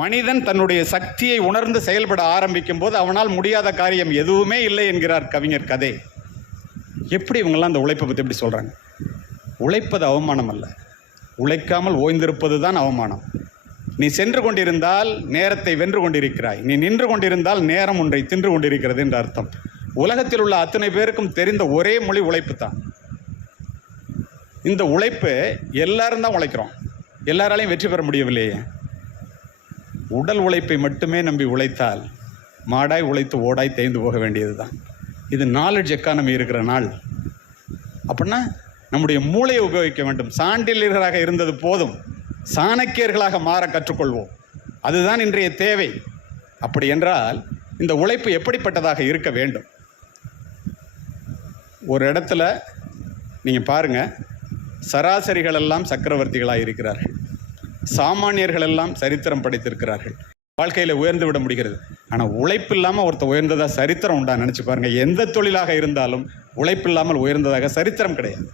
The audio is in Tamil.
மனிதன் தன்னுடைய சக்தியை உணர்ந்து செயல்பட ஆரம்பிக்கும் போது அவனால் முடியாத காரியம் எதுவுமே இல்லை என்கிறார் கவிஞர் கதை. எப்படி இவங்கெல்லாம் அந்த உழைப்பை பற்றி எப்படி சொல்கிறாங்க? உழைப்பது அவமானம் அல்ல, உழைக்காமல் ஓய்ந்திருப்பது தான் அவமானம். நீ சென்று கொண்டிருந்தால் நேரத்தை வென்று கொண்டிருக்கிறாய், நீ நின்று கொண்டிருந்தால் நேரம் ஒன்றை தின்று கொண்டிருக்கிறது என்று அர்த்தம். உலகத்தில் உள்ள அத்தனை பேருக்கும் தெரிந்த ஒரே மொழி உழைப்பு தான். இந்த உழைப்பு எல்லாரும் தான் உழைக்கிறோம், எல்லாராலையும் வெற்றி பெற முடியவில்லையே. உடல் உழைப்பை மட்டுமே நம்பி உழைத்தால் மாடாய் உழைத்து ஓடாய் தேய்ந்து போக வேண்டியது தான். இது நாலெட்ஜ் எக்கானமி இருக்கிற நாள். அப்படின்னா நம்முடைய மூளையை உபயோகிக்க வேண்டும். சாண்டில்யர்களாக இருந்தது போதும், சாணக்கியர்களாக மாற கற்றுக்கொள்வோம். அதுதான் இன்றைய தேவை. அப்படி என்றால் இந்த உழைப்பு எப்படிப்பட்டதாக இருக்க வேண்டும்? ஒரு இடத்துல நீங்கள் பாருங்கள், சராசரிகள் எல்லாம் சக்கரவர்த்திகளாக இருக்கிறார்கள், சாமானியர்கள் எல்லாம் சரித்திரம் படைத்திருக்கிறார்கள், வாழ்க்கையில் உயர்ந்து விட முடிகிறது. ஆனால் உழைப்பு இல்லாமல் ஒருத்தர் உயர்ந்ததாக சரித்திரம் உண்டா? நினச்சி பாருங்கள். எந்த தொழிலாக இருந்தாலும் உழைப்பு இல்லாமல் உயர்ந்ததாக சரித்திரம் கிடையாது.